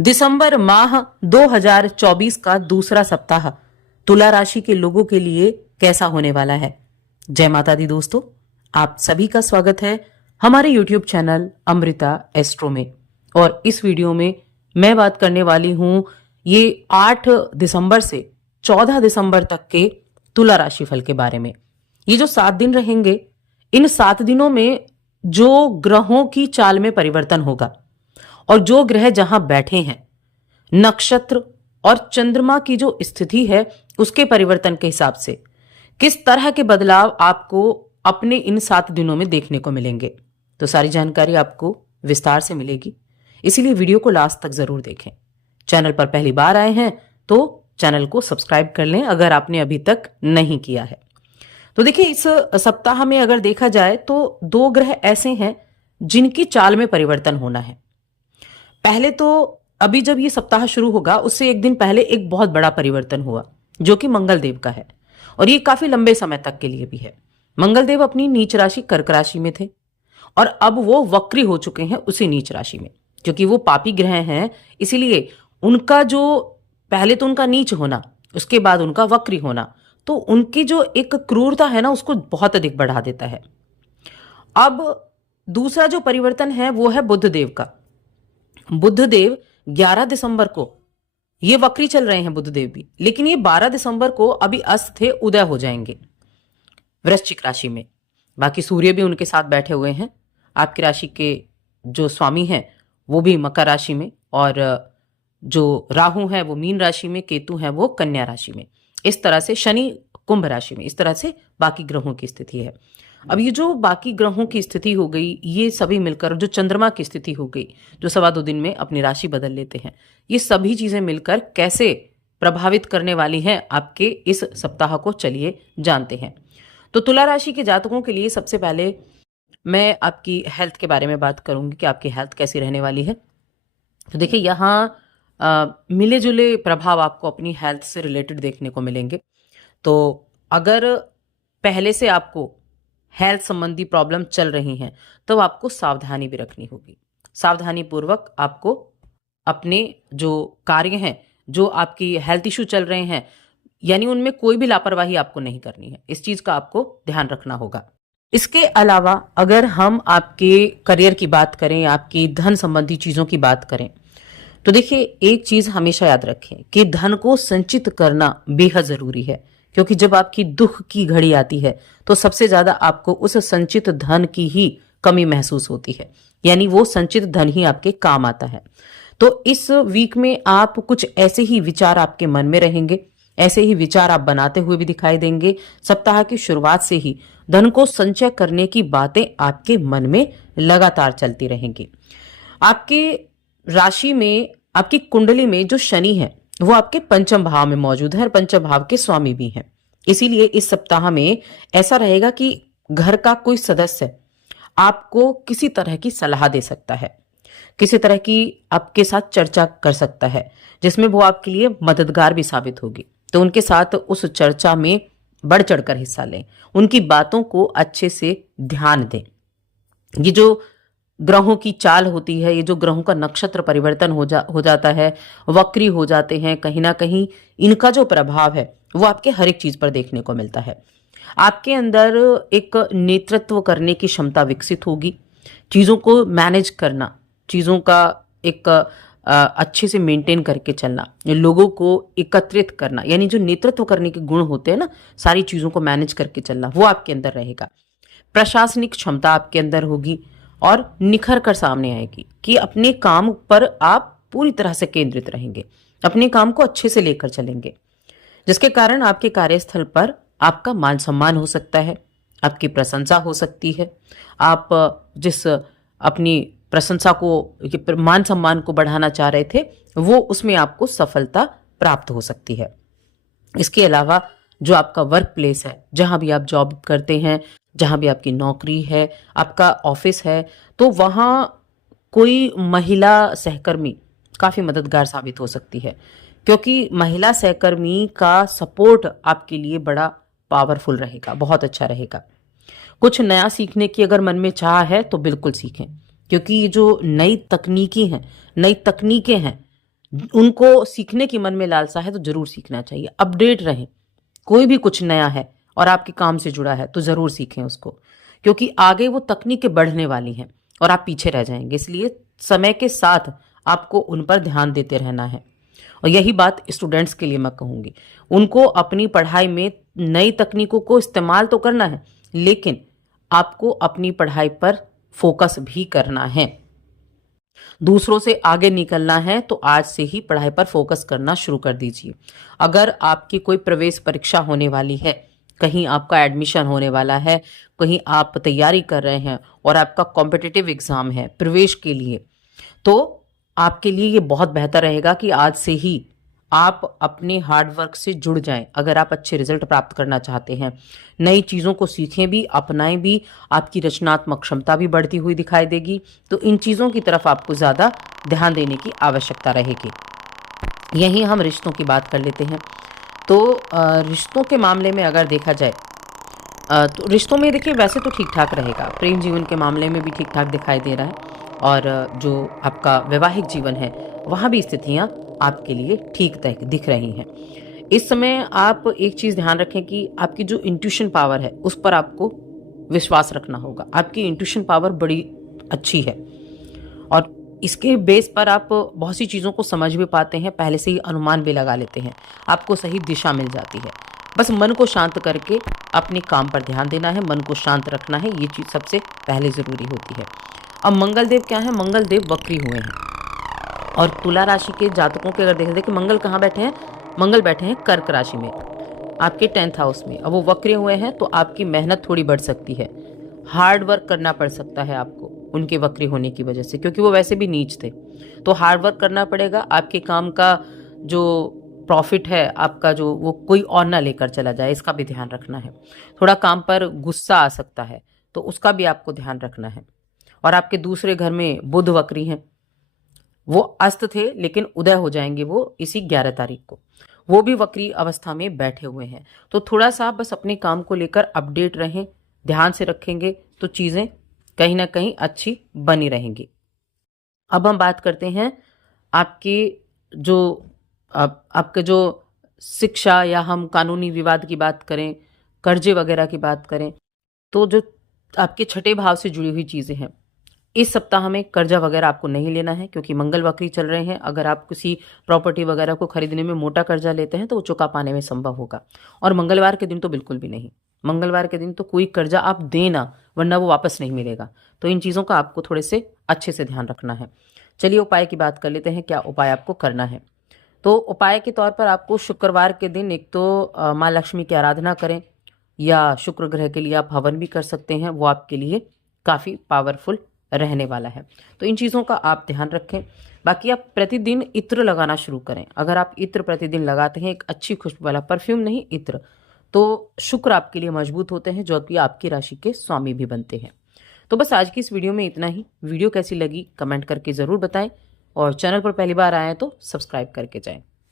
दिसंबर माह 2024 का दूसरा सप्ताह तुला राशि के लोगों के लिए कैसा होने वाला है। जय माता दी दोस्तों, आप सभी का स्वागत है हमारे YouTube चैनल अमृता एस्ट्रो में। और इस वीडियो में मैं बात करने वाली हूं ये 8 दिसंबर से 14 दिसंबर तक के तुला राशि फल के बारे में। ये जो 7 दिन रहेंगे, इन 7 दिनों में जो ग्रहों की चाल में परिवर्तन होगा और जो ग्रह जहां बैठे हैं, नक्षत्र और चंद्रमा की जो स्थिति है उसके परिवर्तन के हिसाब से किस तरह के बदलाव आपको अपने इन 7 दिनों में देखने को मिलेंगे, तो सारी जानकारी आपको विस्तार से मिलेगी। इसीलिए वीडियो को लास्ट तक जरूर देखें। चैनल पर पहली बार आए हैं तो चैनल को सब्सक्राइब कर लें अगर आपने अभी तक नहीं किया है। तो देखिए, इस सप्ताह में अगर देखा जाए तो 2 ग्रह ऐसे हैं जिनकी चाल में परिवर्तन होना है। पहले तो अभी जब ये सप्ताह शुरू होगा उससे एक दिन पहले एक बहुत बड़ा परिवर्तन हुआ जो कि मंगल देव का है, और ये काफी लंबे समय तक के लिए भी है। मंगल देव अपनी नीच राशि कर्क राशि में थे और अब वो वक्री हो चुके हैं उसी नीच राशि में, क्योंकि वो पापी ग्रह हैं। इसीलिए उनका जो पहले तो उनका नीच होना, उसके बाद उनका वक्री होना, तो उनकी जो एक क्रूरता है ना उसको बहुत अधिक बढ़ा देता है। अब दूसरा जो परिवर्तन है वो है बुध देव का। बुध देव 11 दिसंबर को, ये वक्री चल रहे हैं बुध देव भी, लेकिन ये 12 दिसंबर को अभी अस्त थे, उदय हो जाएंगे वृश्चिक राशि में। बाकी सूर्य भी उनके साथ बैठे हुए हैं। आपकी राशि के जो स्वामी हैं वो भी मकर राशि में, और जो राहु है वो मीन राशि में, केतु है वो कन्या राशि में। इस तरह से शनि कुंभ राशि में। इस तरह से बाकी ग्रहों की स्थिति है। अब ये जो बाकी ग्रहों की स्थिति हो गई, ये सभी मिलकर, जो चंद्रमा की स्थिति हो गई, जो 2.25 दिन में अपनी राशि बदल लेते हैं, ये सभी चीजें मिलकर कैसे प्रभावित करने वाली हैं आपके इस सप्ताह को, चलिए जानते हैं। तो तुला राशि के जातकों के लिए सबसे पहले मैं आपकी हेल्थ के बारे में बात करूंगी कि आपकी हेल्थ कैसी रहने वाली है। तो देखिए, यहाँ मिले जुले प्रभाव आपको अपनी हेल्थ से रिलेटेड देखने को मिलेंगे। तो अगर पहले से आपको हेल्थ संबंधी प्रॉब्लम चल रही हैं तो आपको सावधानी भी रखनी होगी। सावधानी पूर्वक आपको अपने जो कार्य हैं, जो आपकी हेल्थ इश्यू चल रहे हैं, यानी उनमें कोई भी लापरवाही आपको नहीं करनी है। इस चीज का आपको ध्यान रखना होगा। इसके अलावा अगर हम आपके करियर की बात करें, आपकी धन संबंधी चीजों की बात करें, तो देखिए, एक चीज हमेशा याद रखें कि धन को संचित करना बेहद जरूरी है, क्योंकि जब आपकी दुख की घड़ी आती है तो सबसे ज्यादा आपको उस संचित धन की ही कमी महसूस होती है, यानी वो संचित धन ही आपके काम आता है। तो इस वीक में आप कुछ ऐसे ही विचार आपके मन में रहेंगे, ऐसे ही विचार आप बनाते हुए भी दिखाई देंगे। सप्ताह की शुरुआत से ही धन को संचय करने की बातें आपके मन में लगातार चलती रहेंगी। आपके राशि में, आपकी कुंडली में जो शनि है वो आपके पंचम भाव में मौजूद है और पंचम भाव के स्वामी भी हैं। इसीलिए इस सप्ताह में ऐसा रहेगा कि घर का कोई सदस्य आपको किसी तरह की सलाह दे सकता है, किसी तरह की आपके साथ चर्चा कर सकता है, जिसमें वो आपके लिए मददगार भी साबित होगी। तो उनके साथ उस चर्चा में बढ़ चढ़कर हिस्सा लें, उनकी बातों को अच्छे से ध्यान दें। ये जो ग्रहों की चाल होती है, ये जो ग्रहों का नक्षत्र परिवर्तन हो जाता है, वक्री हो जाते हैं, कहीं ना कहीं इनका जो प्रभाव है वो आपके हर एक चीज पर देखने को मिलता है। आपके अंदर एक नेतृत्व करने की क्षमता विकसित होगी। चीजों को मैनेज करना, चीजों का एक अच्छे से मेंटेन करके चलना, लोगों को एकत्रित करना, यानी जो नेतृत्व करने के गुण होते हैं ना, सारी चीजों को मैनेज करके चलना, वो आपके अंदर रहेगा। प्रशासनिक क्षमता आपके अंदर होगी और निखर कर सामने आएगी कि अपने काम पर आप पूरी तरह से केंद्रित रहेंगे, अपने काम को अच्छे से लेकर चलेंगे, जिसके कारण आपके कार्यस्थल पर आपका मान सम्मान हो सकता है, आपकी प्रशंसा हो सकती है। आप जिस अपनी प्रशंसा को, मान सम्मान को बढ़ाना चाह रहे थे, वो उसमें आपको सफलता प्राप्त हो सकती है। इसके अलावा जो आपका वर्क प्लेस है, जहां भी आप जॉब करते हैं, जहां भी आपकी नौकरी है, आपका ऑफिस है, तो वहां कोई महिला सहकर्मी काफी मददगार साबित हो सकती है, क्योंकि महिला सहकर्मी का सपोर्ट आपके लिए बड़ा पावरफुल रहेगा, बहुत अच्छा रहेगा। कुछ नया सीखने की अगर मन में चाह है तो बिल्कुल सीखें, क्योंकि ये जो नई तकनीकें हैं उनको सीखने की मन में लालसा है तो जरूर सीखना चाहिए, अपडेट रहें। कोई भी कुछ नया है और आपके काम से जुड़ा है तो जरूर सीखें उसको, क्योंकि आगे वो तकनीकें बढ़ने वाली हैं और आप पीछे रह जाएंगे। इसलिए समय के साथ आपको उन पर ध्यान देते रहना है। और यही बात स्टूडेंट्स के लिए मैं कहूंगी, उनको अपनी पढ़ाई में नई तकनीकों को इस्तेमाल तो करना है, लेकिन आपको अपनी पढ़ाई पर फोकस भी करना है। दूसरों से आगे निकलना है तो आज से ही पढ़ाई पर फोकस करना शुरू कर दीजिए। अगर आपकी कोई प्रवेश परीक्षा होने वाली है, कहीं आपका एडमिशन होने वाला है, कहीं आप तैयारी कर रहे हैं और आपका कॉम्पिटिटिव एग्जाम है प्रवेश के लिए, तो आपके लिए ये बहुत बेहतर रहेगा कि आज से ही आप अपने हार्ड वर्क से जुड़ जाएं। अगर आप अच्छे रिजल्ट प्राप्त करना चाहते हैं, नई चीज़ों को सीखें भी, अपनाएं भी, आपकी रचनात्मक क्षमता भी बढ़ती हुई दिखाई देगी। तो इन चीज़ों की तरफ आपको ज़्यादा ध्यान देने की आवश्यकता रहेगी। यहीं हम रिश्तों की बात कर लेते हैं। तो रिश्तों के मामले में अगर देखा जाए, तो रिश्तों में देखिए वैसे तो ठीक ठाक रहेगा, प्रेम जीवन के मामले में भी ठीक ठाक दिखाई दे रहा है, और जो आपका वैवाहिक जीवन है वहाँ भी स्थितियाँ आपके लिए ठीक दिख रही हैं। इस समय आप एक चीज़ ध्यान रखें कि आपकी जो इंट्यूशन पावर है उस पर आपको विश्वास रखना होगा। आपकी इंट्यूशन पावर बड़ी अच्छी है और इसके बेस पर आप बहुत सी चीज़ों को समझ भी पाते हैं, पहले से ही अनुमान भी लगा लेते हैं, आपको सही दिशा मिल जाती है। बस मन को शांत करके अपने काम पर ध्यान देना है, मन को शांत रखना है, ये चीज़ सबसे पहले ज़रूरी होती है। अब मंगल देव क्या है, मंगल देव वक्री हुए हैं और तुला राशि के जातकों के अगर देखें, देखिए मंगल कहाँ बैठे हैं, मंगल बैठे हैं कर्क राशि में, आपके 10th हाउस में। अब वो वक्री हुए हैं तो आपकी मेहनत थोड़ी बढ़ सकती है, हार्ड वर्क करना पड़ सकता है आपको उनके वक्री होने की वजह से, क्योंकि वो वैसे भी नीच थे। तो हार्ड वर्क करना पड़ेगा, आपके काम का जो प्रॉफिट है आपका, जो वो कोई और ना लेकर चला जाए, इसका भी ध्यान रखना है। थोड़ा काम पर गुस्सा आ सकता है तो उसका भी आपको ध्यान रखना है। और आपके दूसरे घर में बुध वक्री हैं, वो अस्त थे लेकिन उदय हो जाएंगे वो इसी 11 तारीख को, वो भी वक्री अवस्था में बैठे हुए हैं। तो थोड़ा सा बस अपने काम को लेकर अपडेट रहें, ध्यान से रखेंगे तो चीज़ें कहीं ना कहीं अच्छी बनी रहेंगी। अब हम बात करते हैं आपकी जो आपके जो शिक्षा या हम कानूनी विवाद की बात करें, कर्जे वगैरह की बात करें, तो जो आपके छठे भाव से जुड़ी हुई चीज़ें हैं, इस सप्ताह में कर्जा वगैरह आपको नहीं लेना है, क्योंकि मंगल वक्री चल रहे हैं। अगर आप किसी प्रॉपर्टी वगैरह को खरीदने में मोटा कर्जा लेते हैं तो वो चुका पाने में संभव होगा, और मंगलवार के दिन तो बिल्कुल भी नहीं। मंगलवार के दिन तो कोई कर्जा आप देना, वरना वो वापस नहीं मिलेगा। तो इन चीज़ों का आपको थोड़े से अच्छे से ध्यान रखना है। चलिए उपाय की बात कर लेते हैं, क्या उपाय आपको करना है। तो उपाय के तौर पर आपको शुक्रवार के दिन एक तो माँ लक्ष्मी की आराधना करें, या शुक्र ग्रह के लिए आप हवन भी कर सकते हैं, वो आपके लिए काफ़ी पावरफुल रहने वाला है। तो इन चीज़ों का आप ध्यान रखें। बाकी आप प्रतिदिन इत्र लगाना शुरू करें। अगर आप इत्र प्रतिदिन लगाते हैं, एक अच्छी खुशबू वाला, परफ्यूम नहीं, इत्र, तो शुक्र आपके लिए मजबूत होते हैं, जो कि आपकी राशि के स्वामी भी बनते हैं। तो बस आज की इस वीडियो में इतना ही। वीडियो कैसी लगी कमेंट करके ज़रूर बताएं, और चैनल पर पहली बार आए हैं तो सब्सक्राइब करके जाएं।